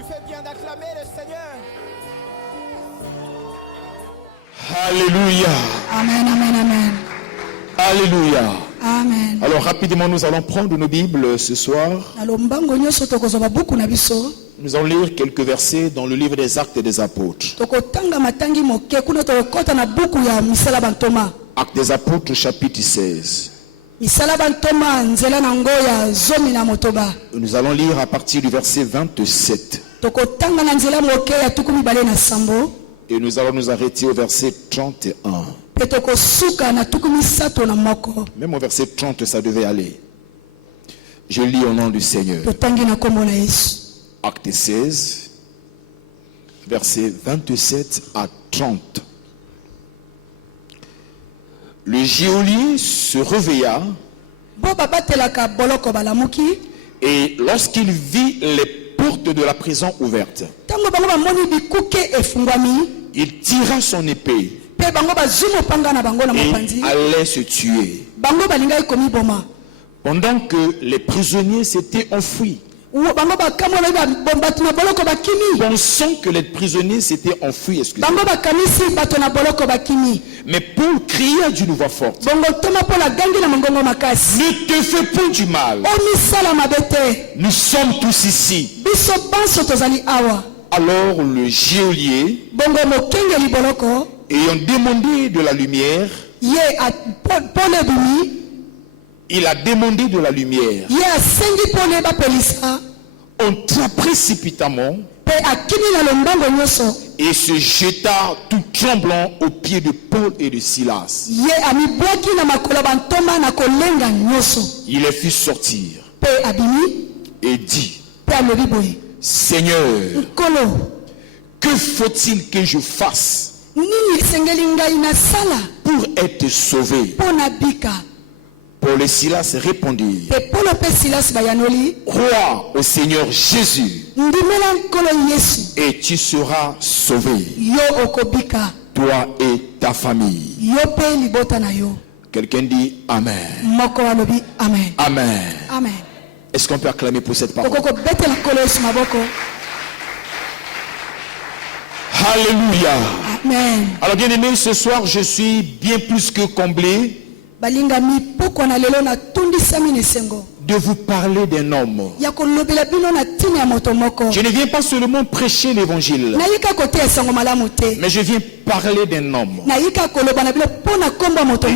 Tu fais bien d'acclamer le Seigneur. Alléluia. Amen, amen, amen. Alléluia. Amen. Alors rapidement, nous allons prendre nos Bibles ce soir. Nous allons lire quelques versets dans le livre des Actes des Apôtres. Actes des Apôtres, chapitre 16. Nous allons lire à partir du verset 27. Et nous allons nous arrêter au verset 31. Même au verset 30, ça devait aller. Je lis au nom du Seigneur. Acte 16, verset 27 à 30. Le geôlier se réveilla et lorsqu'il vit les portes de la prison ouvertes, il tira son épée et allait se tuer. Pendant que les prisonniers s'étaient enfuis, pensant que les prisonniers s'étaient enfuis, excusez-moi. Mais Paul cria d'une voix forte: ne te fais point du mal. Nous sommes tous ici. Alors le geôlier, ayant demandé de la lumière, il a demandé de la lumière, entra précipitamment et se jeta tout tremblant aux pieds de Paul et de Silas. Il les fit sortir et dit: Seigneur, que faut-il que je fasse pour être sauvé? Paul et Silas répondirent: crois au Seigneur Jésus et tu seras sauvé, toi et ta famille. Quelqu'un dit Amen. Amen. Amen. Est-ce qu'on peut acclamer pour cette parole? Alléluia. Amen. Alors bien aimé, ce soir je suis bien plus que comblé de vous parler d'un homme. Je ne viens pas seulement prêcher l'évangile, mais je viens parler d'un homme.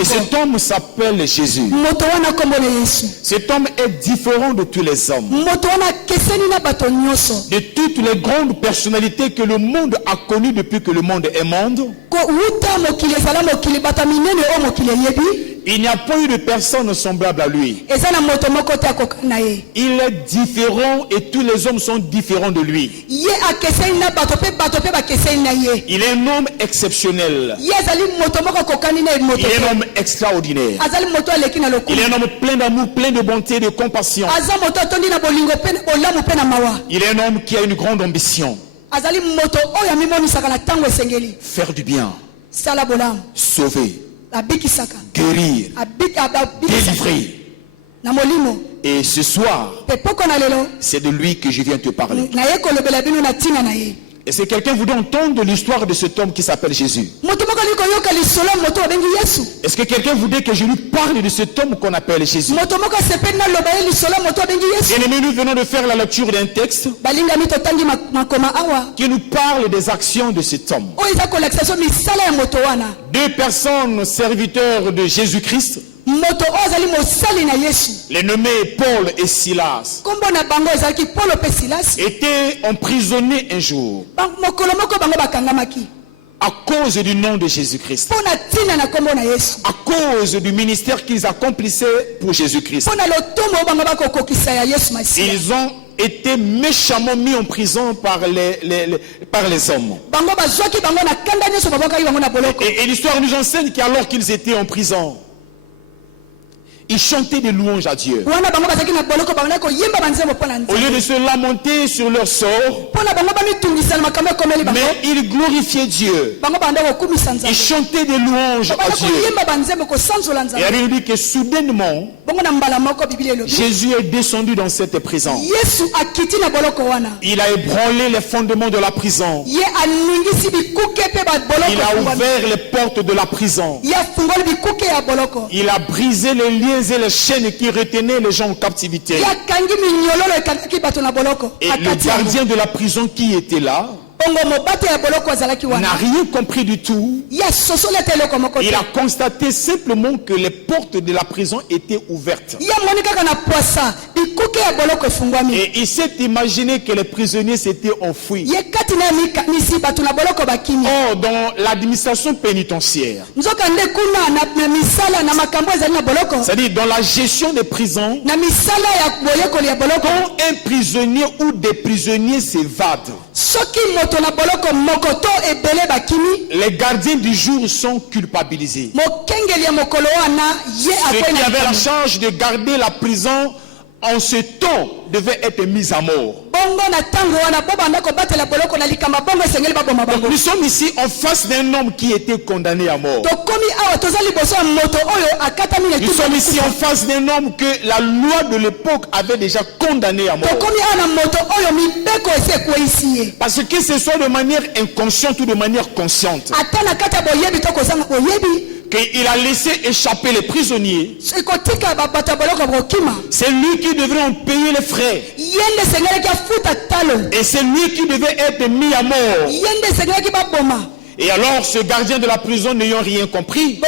Et cet homme s'appelle Jésus. Cet homme est différent de tous les hommes, de toutes les grandes personnalités que le monde a connues depuis que le monde est monde. Il n'y a pas eu de personne semblable à lui. Il est différent et tous les hommes sont différents de lui. Il est un homme exceptionnel. Il est un homme extraordinaire. Il est un homme plein d'amour, plein de bonté, de compassion. Il est un homme qui a une grande ambition. Faire du bien, sauver, guérir, délivrer. Et ce soir, c'est de lui que je viens te parler. Est-ce que quelqu'un voudrait entendre l'histoire de cet homme qui s'appelle Jésus? Est-ce que quelqu'un voudrait que je lui parle de cet homme qu'on appelle Jésus? Bien aimé, nous venons de faire la lecture d'un texte qui nous parle des actions de cet homme. Deux personnes serviteurs de Jésus-Christ, les nommés Paul et Silas, étaient emprisonnés un jour à cause du nom de Jésus-Christ, à cause du ministère qu'ils accomplissaient pour Jésus-Christ. Ils ont été méchamment mis en prison par les hommes. Et l'histoire nous enseigne qu'alors qu'ils étaient en prison, ils chantaient des louanges à Dieu. Au lieu de se lamenter sur leur sort, mais ils glorifiaient Dieu. Ils chantaient des louanges à Dieu. Et la Bible dit que soudainement, Jésus est descendu dans cette prison. Il a ébranlé les fondements de la prison. Il a ouvert les portes de la prison. Il a brisé les liens et les chaînes qui retenaient les gens en captivité. Et le gardien de la prison qui était là n'a rien compris du tout. Il a constaté simplement que les portes de la prison étaient ouvertes. Et il s'est imaginé que les prisonniers s'étaient enfuis. Or, dans l'administration pénitentiaire, c'est-à-dire dans la gestion des prisons, quand un prisonnier ou des prisonniers s'évadent, les gardiens du jour sont culpabilisés. Ceux qui avaient la charge de garder la prison en ce temps devaient être mis à mort. Donc nous sommes ici en face d'un homme qui était condamné à mort. Nous sommes ici en face d'un homme que la loi de l'époque avait déjà condamné à mort. Parce que ce soit de manière inconsciente ou de manière consciente, qu'il a laissé échapper les prisonniers. C'est lui qui devrait en payer les frais. Et c'est lui qui devait être mis à mort. Et alors ce gardien de la prison n'ayant rien compris,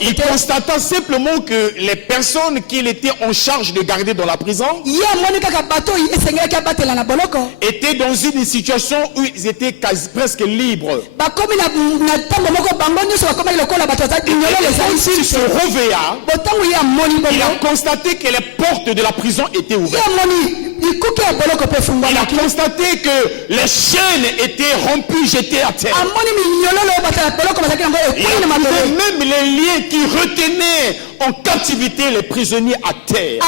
il constata simplement que les personnes qu'il était en charge de garder dans la prison étaient dans une situation où ils étaient presque libres. Il se réveilla, il a constaté que les portes de la prison étaient ouvertes. Il a constaté que les chaînes étaient rompues, jetées à terre. Il a trouvé même les liens qui retenaient en captivité les prisonniers à terre.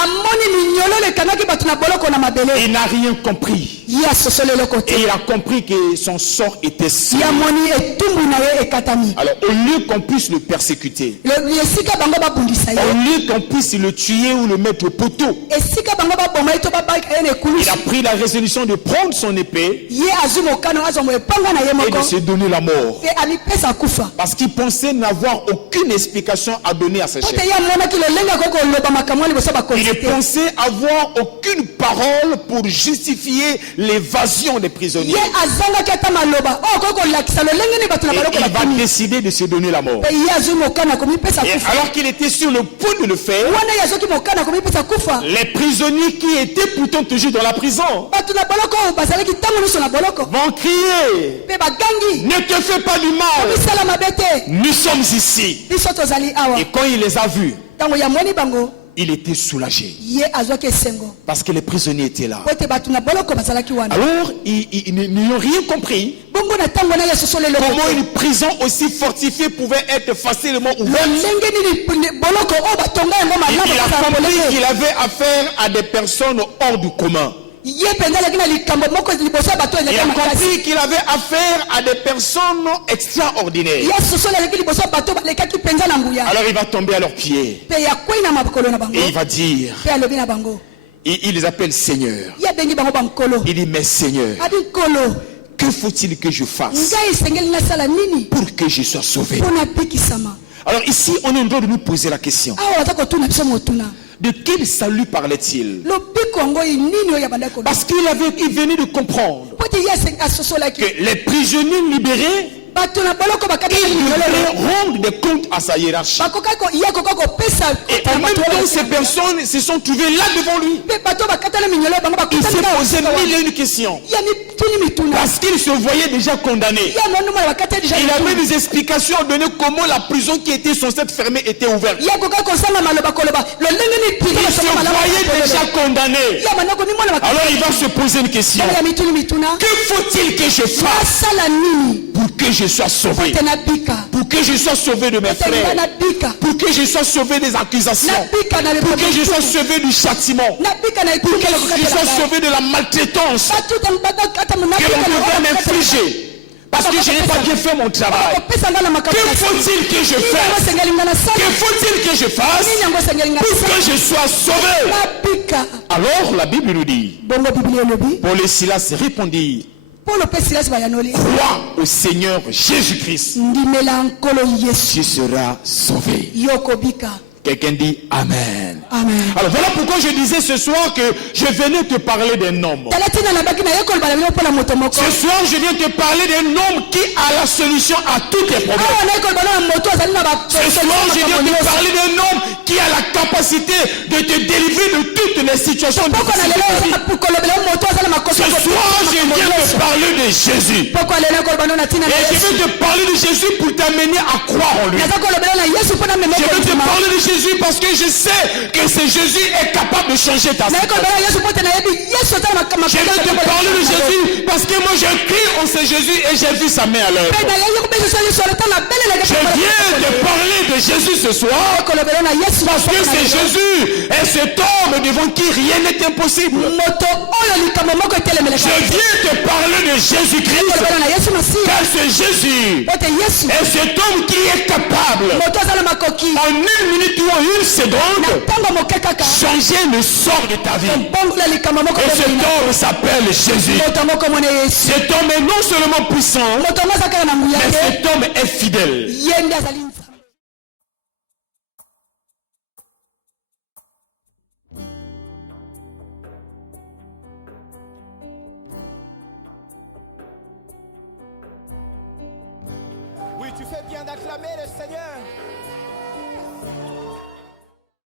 Il n'a rien compris. Et il a compris que son sort était scellé. Alors au lieu qu'on puisse le persécuter, au lieu qu'on puisse le tuer ou le mettre au poteau, il a pris la résolution de prendre son épée et de se donner la mort. Parce qu'il pensait n'avoir aucune explication à donner à ses chefs. Il pensait avoir aucune parole pour justifier l'évasion des prisonniers. Et il va décider de se donner la mort. Et alors qu'il était sur le point de le faire, les prisonniers qui étaient pourtant toujours dans la prison vont crier: ne te fais pas du mal, nous sommes ici. Et quand il les a vus, il était soulagé parce que les prisonniers étaient là. Alors ils n'ont rien compris. Comment une prison aussi fortifiée pouvait être facilement ouverte. Il a compris qu'il avait affaire à des personnes hors du commun. Il a compris qu'il avait affaire à des personnes extraordinaires. Alors il va tomber à leurs pieds et il va dire, il les appelle Seigneur. Il dit: mais Seigneur, que faut-il que je fasse pour que je sois sauvé? Alors ici on est en train de nous poser la question: de quel salut parlait-il? Parce qu'il venait de comprendre que les prisonniers libérés, il devrait rendre des comptes à sa hiérarchie. Et en même temps, ces personnes se sont trouvées là devant lui. Il s'est posé mille et une questions. Parce qu'il se voyait déjà condamné. Il avait des explications à donner comment la prison qui était censée être fermée était ouverte. Il se voyait déjà condamné. Alors il va se poser une question: que faut-il que je fasse pour que je sois sauvé, pour que je sois sauvé de mes frères, pour que je sois sauvé des accusations, pour que je sois sauvé du châtiment, pour que je sois sauvé de la maltraitance que l'on devait m'infliger, Parce que je n'ai pas bien fait mon travail. Que faut-il que je fasse? Que faut-il que je fasse pour que je sois sauvé? Alors la Bible nous dit, Paul et Silas répondirent, crois au Seigneur Jésus-Christ, tu seras sauvé. Quelqu'un dit Amen. Amen. Alors voilà pourquoi je disais ce soir que je venais te parler d'un homme. Ce soir je viens te parler d'un homme qui a la solution à tous tes problèmes. Ce soir je viens te parler d'un homme qui a la capacité de te délivrer de toutes les situations difficiles de ta vie. Ce soir je viens te parler de Jésus. Et je veux te parler de Jésus pour t'amener à croire en lui. Je veux te parler de Jésus parce que je sais que ce Jésus est capable de changer ta situation. Je veux te parler de Jésus parce que moi je crie en ce Jésus et j'ai vu sa main à l'œuvre. Je viens te parler de Jésus ce soir parce que c'est Jésus est cet homme devant qui rien n'est impossible. Je viens te parler de Jésus-Christ car ce Jésus est cet homme qui est capable en 1 minute ou en 1 seconde changer le sort de ta vie. Et cet homme s'appelle Jésus. Cet homme est non seulement puissant, mais cet homme est fidèle. Oui, tu fais bien d'acclamer le Seigneur.